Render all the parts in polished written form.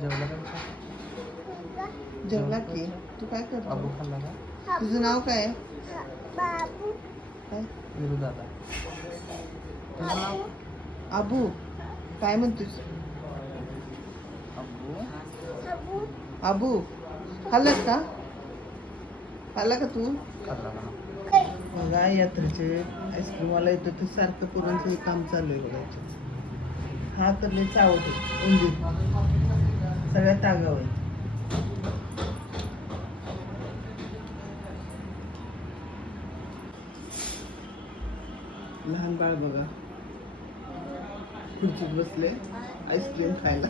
जेवला का? जेवला की तू काय करतो? अबू खाल्ला का? तुझं नाव काय आहे? बाबू काय? विरू दादा. तुझं नाव? अबू काय म्हणतोस? अबू. बाबू अबू खाल्लास का? खाल्ला का तू? खाल्ला का? बघा यात्रेचे आईस्क्रीमवाला येतो ते सारखं करून हे काम चालू आहे बघायचं. हा तर लय चावत आहे उंदीर सगळ्यात आगाव आहे. लहान बाळ बघा खुर्चीत बसले आईस्क्रीम खायला.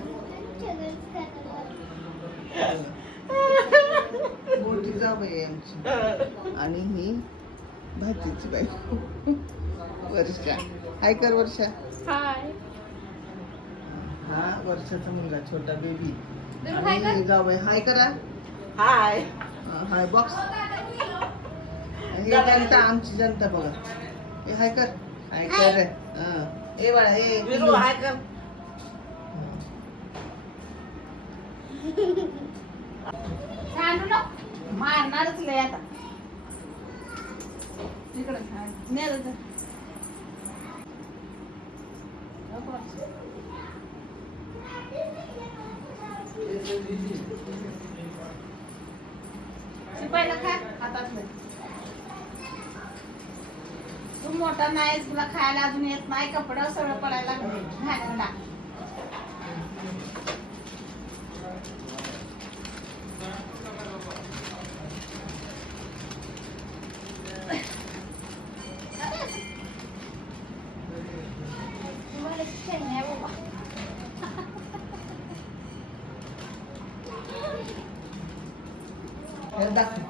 मोठी जावई आहे आमची आणि ही भाचीची बायको वर्षा. हाय कर वर्षा. हाय हा वर्षाचा मुलगा छोटा बेबी हाय कर. आणि जावई हाय करा. हाय हाय बॉक्स. हे जनता आमची जनता बघा. हे हाय कर. हाय कर. ए बाळा ए विरू हाय कर. सांडू नको मारणारच लय आता तिकडे नेलं तर शिपायला खा हातात नाही. तू मोठा नाही तुला खायला अजून येत नाही कपडा सगळं पडायला लागले घालायला. दाखव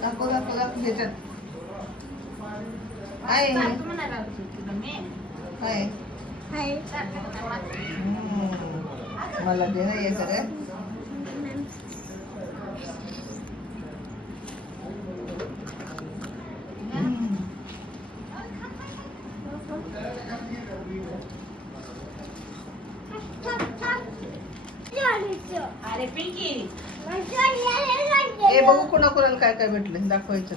दाखव दाखव दाखव ह्याच्यात हाय हाय. मला दे ना हे सगळं. अरे पिंकी हे बघू कोणाकोणाला काय काय भेटलं दाखवायचं.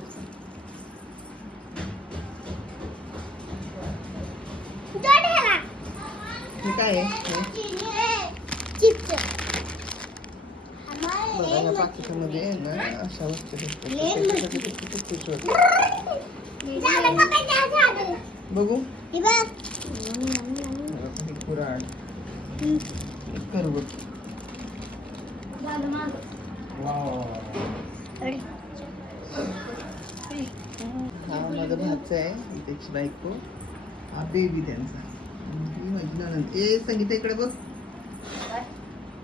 हे काय आहे? बघा या पाकिटामध्ये आहे ना अशा वस्तू भेटतात. किती बघू कुराड करवत. हा माझा भाचा आहे त्याची बायको. हा बेबी त्यांचा. ही माझी नणंद. ए संगीता इकडे बघ.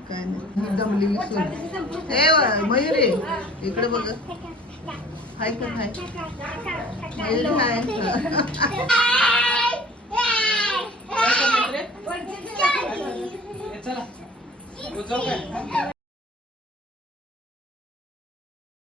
काय नाही ही दमली विसरून. ए मयुरी इकडे बघ. हाय कर हाय मयुरी हाय. चला.